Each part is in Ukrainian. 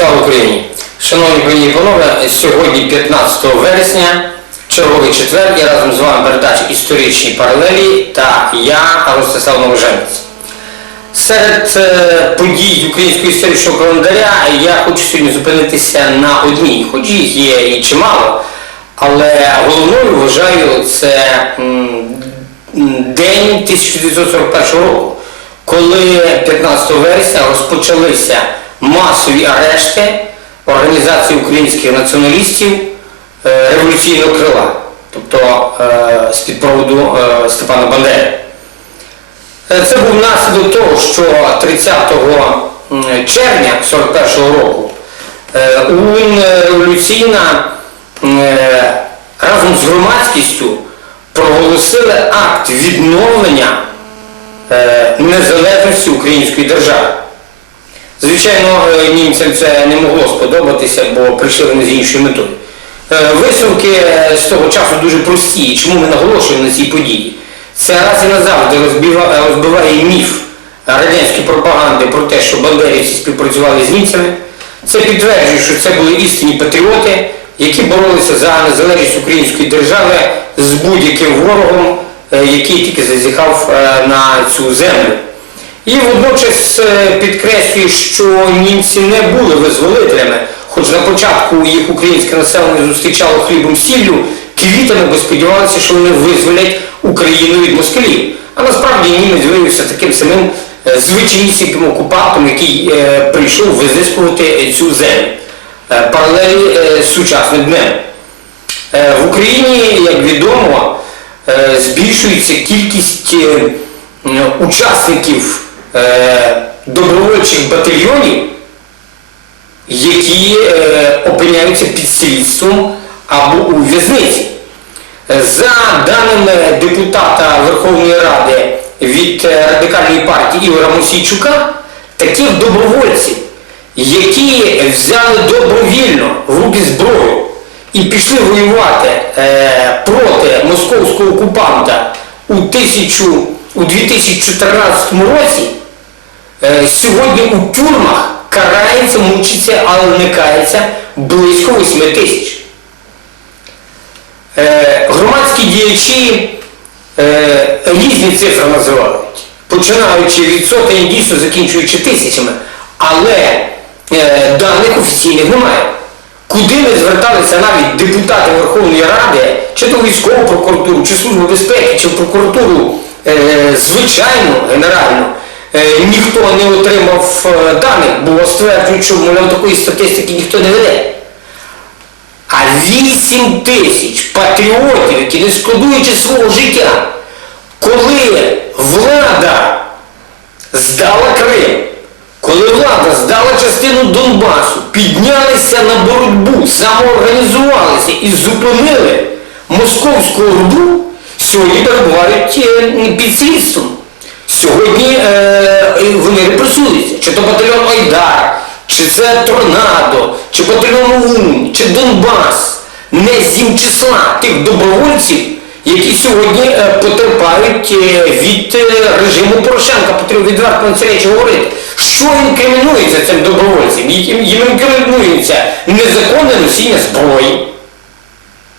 Слава Україні! Шановні пані панове, сьогодні 15 вересня, черговий четвер, я разом з вами передача історичні паралелі та я, Ростислав Новоженець. Серед е, подій українського історичного календаря я хочу сьогодні зупинитися на одній, хоч їх є і чимало, але головною вважаю це день 1941 року, коли 15 вересня розпочалися масові арешти організації українських націоналістів е, революційного крила, тобто е, з-під проводу е, Степана Бандери. Це був наслідок того, що 30 червня 41 року УН революційна разом з громадськістю проголосили акт відновлення незалежності української держави. Звичайно, е, німцям це не могло сподобатися, бо прийшли вони з іншою метою. Е, Висновки е, з того часу дуже прості. Чому ми наголошуємо на цій події? Це раз і назавжди розбива- розбиває міф радянської пропаганди про те, що бандерівці співпрацювали з німцями. Це підтверджує, що це були істинні патріоти, які боролися за незалежність української держави з будь-яким ворогом, який тільки зазіхав на цю землю. І водночас е, підкреслює, що німці не були визволителями, хоч на початку їх українське населення зустрічало хлібом сіллю, квітами, бо сподівалися, що вони визволять Україну від москалів. А насправді німець виявився таким самим е, звичайнісіньким окупантом, який е, прийшов визискувати цю землю. Паралелі з сучасним днем. В Україні, як відомо, збільшується кількість учасників добровольчих батальйонів, які е, опиняються під слідством або у в'язниці. Е, За даними депутата Верховної Ради від е, радикальної партії Ігора Мосійчука, таких добровольців, які взяли добровільно в руки зброю і пішли воювати е, проти московського окупанта у, тисячу, у 2014 році, е, сьогодні у тюрмах карається, мучиться, але не кається близько 8 тисяч. Е, громадські діячі е, різні цифри називають, починаючи від сотень дійсно закінчуючи тисячами, але е, даних офіційних немає. Куди не зверталися навіть депутати Верховної Ради, чи то військову прокуратуру, чи Службу безпеки, чи прокуратуру е, звичайну генеральну, е, ніхто не отримав е, даних, бо стверджують, що мовляв такої статистики ніхто не веде. А 8 тисяч патріотів, які не шкодуючи свого життя, коли влада здала Крим, коли влада здала частину Донбасу, піднялися на боротьбу, самоорганізувалися і зупинили московську орду, сьогодні перебувають е, під слідством. Сьогодні е. Чи то батальйон Айдар, чи це Торнадо, чи батальйон УН, чи Донбас. Не з їм числа тих добровольців, які сьогодні е, потерпають е, від е, режиму Порошенка, потрібно відверто на ці речі говорити. Що інкримінується цим добровольцям? Їм, інкримінується незаконне носіння зброї.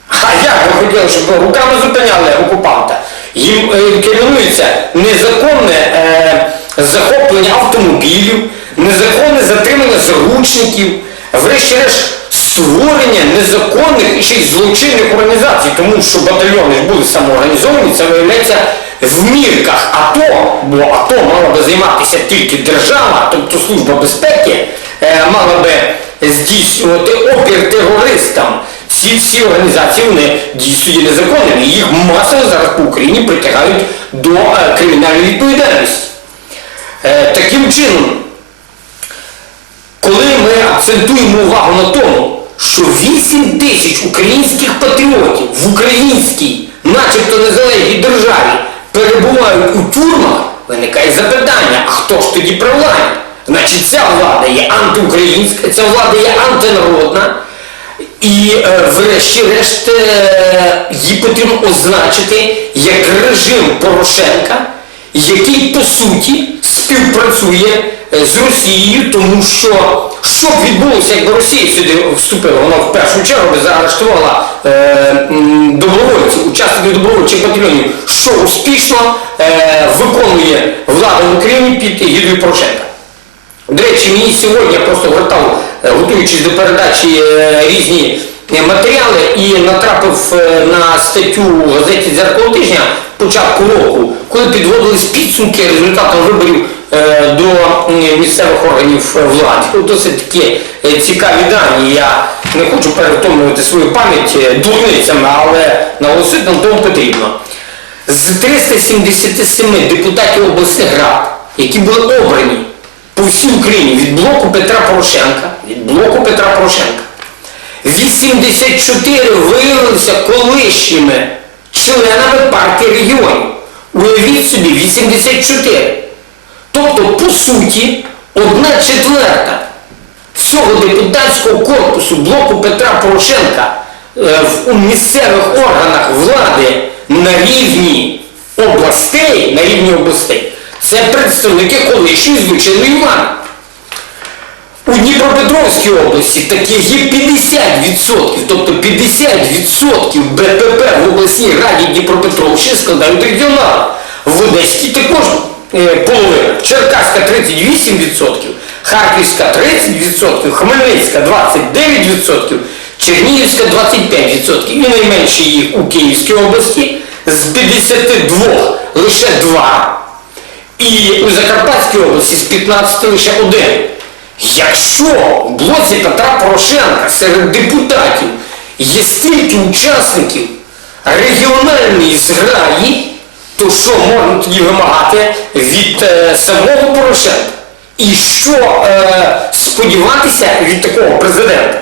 А як ви хотіли, щоб руками зупиняли окупанта? Їм керується незаконне е, захоплення автомобілів, незаконне затримання заручників, врешті-решт створення незаконних і ще й злочинних організацій, тому що батальйони ж були самоорганізовані, це виявляється в мірках АТО, бо АТО мала би займатися тільки держава, тобто Служба безпеки е, мала би здійснювати опір терористам. Ці всі організації вони дійсно є незаконними. Їх масово зараз по Україні притягають до е, кримінальної відповідальності. Е, таким чином, коли ми акцентуємо увагу на тому, що 8 тисяч українських патріотів в українській, начебто незалежній державі, перебувають у тюрмах, виникає запитання, а хто ж тоді при владі? Значить, ця влада є антиукраїнська, ця влада є антинародна, і е, врешті-решт е, її потрібно означити як режим Порошенка, який по суті співпрацює е, з Росією, тому що що б відбулося, якби Росія сюди вступила, вона в першу чергу заарештувала е, добровольців, учасників добровольчих батальйонів, що успішно е, виконує влада в Україні під егідою Порошенка. До речі, мені сьогодні я просто гортав, е, готуючись до передачі е, різні е, матеріали і натрапив на статтю у газеті «Дзеркало тижня» початку року, коли підводились підсумки результатів виборів до місцевих органів е, влади. Ну, Досить такі е, цікаві дані. Я не хочу перевтомлювати свою пам'ять е, дурницями, але наголосити на тому потрібно. З 377 депутатів обласних рад, які були обрані по всій Україні від блоку Петра Порошенка, від блоку Петра Порошенка, 84 виявилися колишніми членами партії регіонів. Уявіть собі, 84. Тобто, по суті, одна четверта всього депутатського корпусу блоку Петра Порошенка е, у місцевих органах влади на рівні областей, на рівні областей, це представники колишньої звичайної влади. У Дніпропетровській області таких є 50%, тобто 50% БПП в обласній раді Дніпропетровщини складають регіонали. В Одеській також половина. Черкаська 38%, Харківська 30%, Хмельницька 29%, Чернігівська 25%. І найменші їх у Київській області з 52 лише 2. І у Закарпатській області з 15 лише один. Якщо в блоці Петра Порошенка серед депутатів є стільки учасників регіональної зграї, то що можна тоді вимагати від е, самого Порошенка? І що е, сподіватися від такого президента?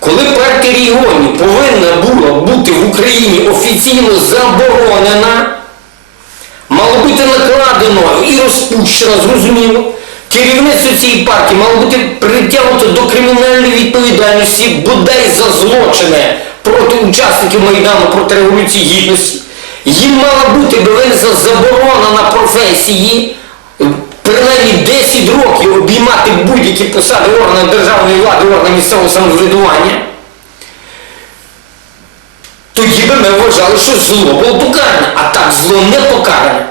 Коли партія регіонів повинна була бути в Україні офіційно заборонена, мало бути накладено і розпущено, зрозуміло. Керівництво цієї партії мало бути притягнуто до кримінальної відповідальності, бодай за злочини проти учасників Майдану, проти Революції Гідності. Їм мала бути би винесена заборона на професії, принаймні 10 років обіймати будь-які посади органів державної влади, органів місцевого самоврядування. Тоді би ми вважали, що зло було покаране, а так зло не покаране.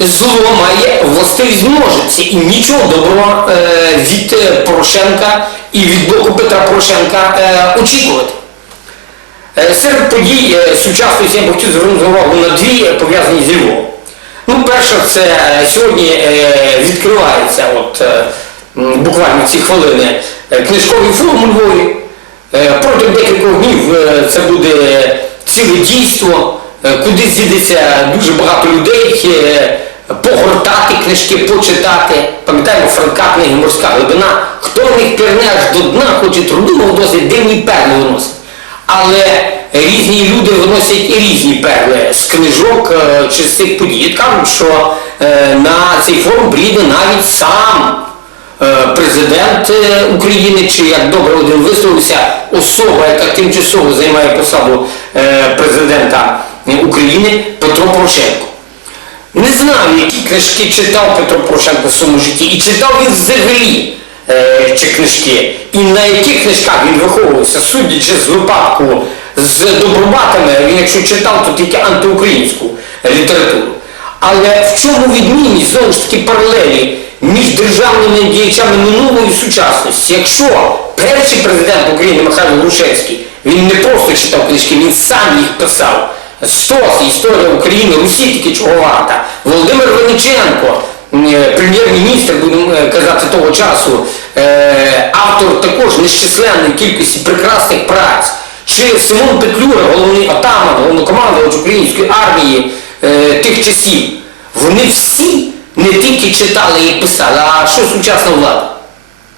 Зло має властивість множитися і нічого доброго е, від е, Порошенка і від блоку Петра Порошенка е, очікувати. Е, Серед подій е, сучасності я хотів звернути увагу на дві е, пов'язані зі Львовом. Ну, перше, це сьогодні відкривається от, буквально ці хвилини книжковий форум у Львові. Протягом декількох днів це буде ціле дійство, куди з'їдеться дуже багато людей погортати книжки, почитати. Пам'ятаємо Франка книги Морська глибина. Хто в них пірне аж до дна, хоче трудового досить дивні перли виносить. Але різні люди виносять і різні перли з книжок е, чи з цих подій. І Кажуть, що е, на цей форум приїде навіть сам е, президент України, чи як добре один висловився, особа, яка тимчасово займає посаду президента України Петро Порошенко. Не знаю, які книжки читав Петро Порошенко в своєму житті, і читав він взагалі чи книжки, і на яких книжках він виховувався, судячи з випадку з добробатами, він якщо читав, то тільки антиукраїнську літературу. Але в чому відмінність, знову ж таки, паралелі між державними діячами минулого і сучасності? Якщо перший президент України Михайло Грушевський, він не просто читав книжки, він сам їх писав. Стос, історія України, Русі тільки чого варта. Володимир Вениченко, прем'єр-міністр, будемо е, казати того часу, е, автор також нещисленної кількості прекрасних праць. Чи Симон Петлюра, головний атаман, головнокомандувач української армії е, тих часів, вони всі не тільки читали і писали, а що сучасна влада?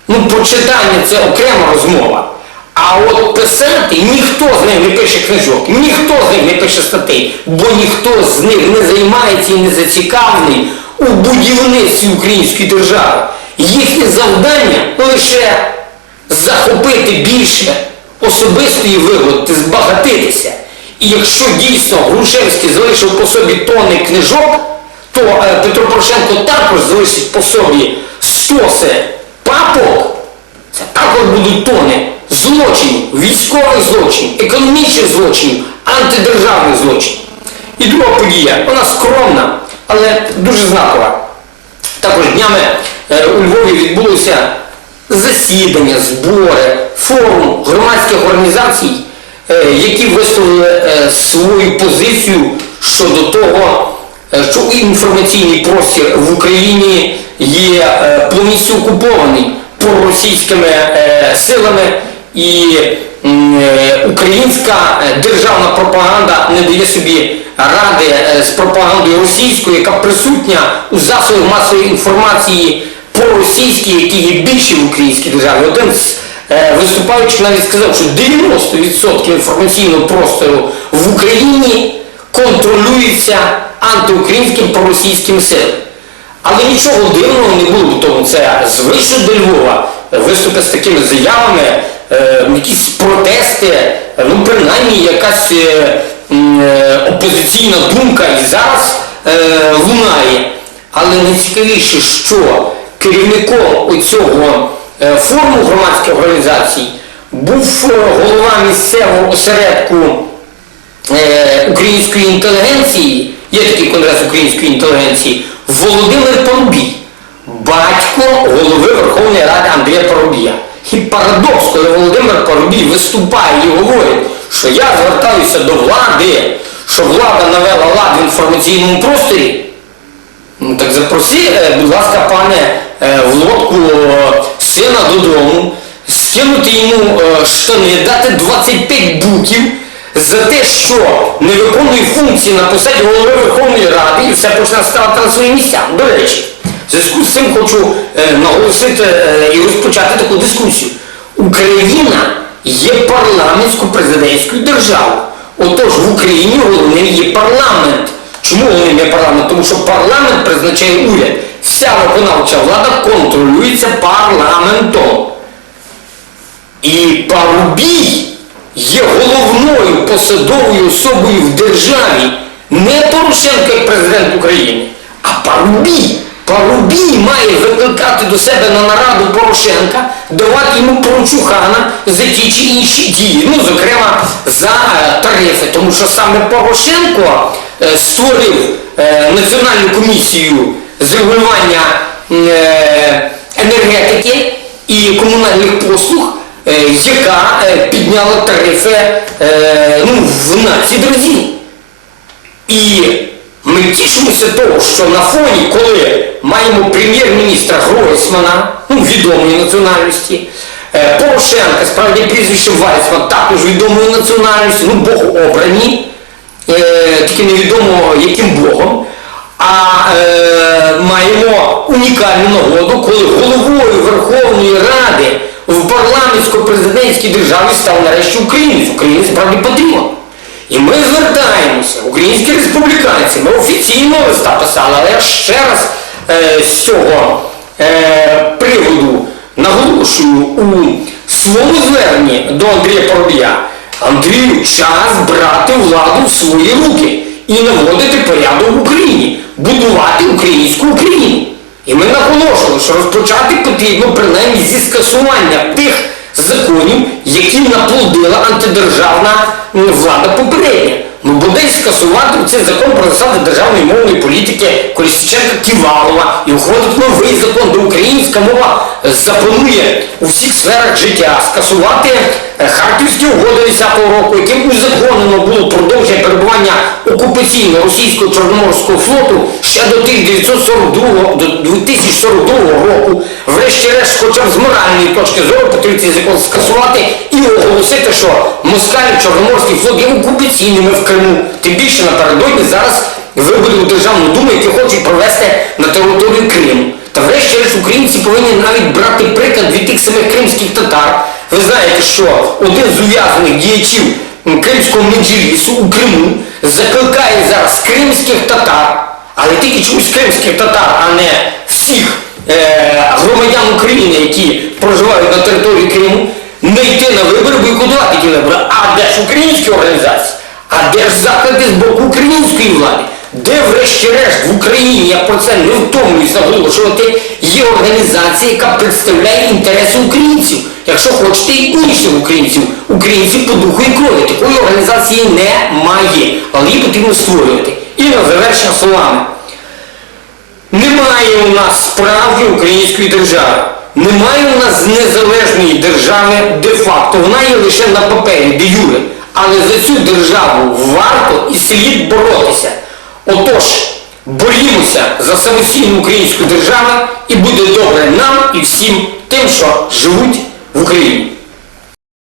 Ну, прочитання це окрема розмова. А от писати ніхто з них не пише книжок, ніхто з них не пише статей, бо ніхто з них не займається і не зацікавлений у будівництві української держави. Їхнє завдання лише захопити більше особистої вигоди, збагатитися. І якщо дійсно Грушевський залишив по собі тонни книжок, то е, Петро Порошенко також залишить по собі стоси папок, це також будуть тони злочинів, військових злочинів, економічних злочинів, антидержавних злочинів. І друга подія, вона скромна, але дуже знакова. Також днями е, у Львові відбулося засідання, збори, форум громадських організацій, е, які висловили е, свою позицію щодо того, що інформаційний простір в Україні є повністю окупований проросійськими силами і українська е, державна пропаганда не дає собі ради е, з пропагандою російською, яка присутня у засобах масової інформації проросійській, які є більші в українській державі. Один з е, виступаючих навіть сказав, що 90% інформаційного простору в Україні контролюється антиукраїнським проросійським силам. Але нічого дивного не було в тому. Це звично до Львова. Виступи з такими заявами, е, якісь протести, е, ну принаймні якась е, е, опозиційна думка і зараз е, лунає. Але найцікавіше, що керівником оцього е, форуму громадських організацій був е, голова місцевого осередку е, української інтелігенції, є такий конгрес української інтелігенції, Володимир Парубій, батько голови Верховної Ради Андрія Парубія. І парадокс, коли Володимир Парубій виступає і говорить, що я звертаюся до влади, що влада навела лад в інформаційному просторі, Ну так запроси, е, будь ласка, пане, е, в лодку е, сина додому, скинути йому штани, дати 25 буків за те, що не виконує функції на посаді голови Верховної Ради і все почне ставати на свої місця. До речі, зв'язку з цим хочу е, наголосити е, і розпочати таку дискусію. Україна є парламентсько-президентською державою. Отож в Україні головним є парламент. Чому головним є парламент? Тому що парламент призначає уряд. Вся виконавча влада контролюється парламентом. І Парубій є головною посадовою особою в державі. Не Порошенко як президент України, а Парубій. Парубій має викликати до себе на нараду Порошенка, давати йому прочухана за ті чи інші дії. Ну, зокрема, за е, тарифи. Тому що саме Порошенко е, створив е, Національну комісію з регулювання енергетики і комунальних послуг, яка підняла тарифи ну, в нації разів. І ми тішимося того, що на фоні, коли маємо прем'єр-міністра Гройсмана, ну, відомої національності, е, Порошенка, справді прізвище Вальцман, також відомої національності, ну, богообрані, е, тільки невідомо яким богом, а е, маємо унікальну нагоду, коли головою Верховної Ради в парламентсько-президентській державі став нарешті українець. Українець справді потрібен. І ми звертаємося, українські республіканці, ми офіційно листа писали, але я ще раз з цього е, приводу наголошую у своєму зверненні до Андрія Поробія. Андрію, час брати владу в свої руки і наводити порядок в Україні, будувати українську Україну. І ми наголошували, що розпочати потрібно принаймні зі скасування тих законів, які наплодила антидержавна влада попередня. Ну, буде скасувати цей закон про засади державної мовної політики Колісниченка Ківалова. І входить новий закон, де українська мова е, запанує у всіх сферах життя, скасувати е, Харківські угоди 10-го року, яким узаконено окупаційного російського Чорноморського флоту ще до 1942 до 2042 року. Врешті-решт, хоча б з моральної точки зору, потрібно закон скасувати і оголосити, що Москаль Чорноморський флот є окупаційними в Криму. Тим більше напередодні зараз у Державну Думу, які хочуть провести на територію Криму. Та врешті-решт українці повинні навіть брати приклад від тих самих кримських татар. Ви знаєте, що один з ув'язаних діячів кримського меджлісу у Криму закликає зараз кримських татар, але тільки чомусь кримських татар, а не всіх е, громадян України, які проживають на території Криму, не йти на вибори, бойкотувати ті вибори. А де ж українські організації? А де ж заклади з боку української влади? Де врешті-решт в Україні, я про це не втомлююсь наголошувати, є організація, яка представляє інтереси українців. Якщо хочете і інших українців, українців по духу і крові. Такої організації немає, але її потрібно створювати. І на завершення словами. Немає у нас справжньої української держави. Немає у нас незалежної держави де-факто. Вона є лише на папері, де юре. Але за цю державу варто і слід боротися. Отож, борімося за самостійну українську державу і буде добре нам і всім тим, що живуть в Україні.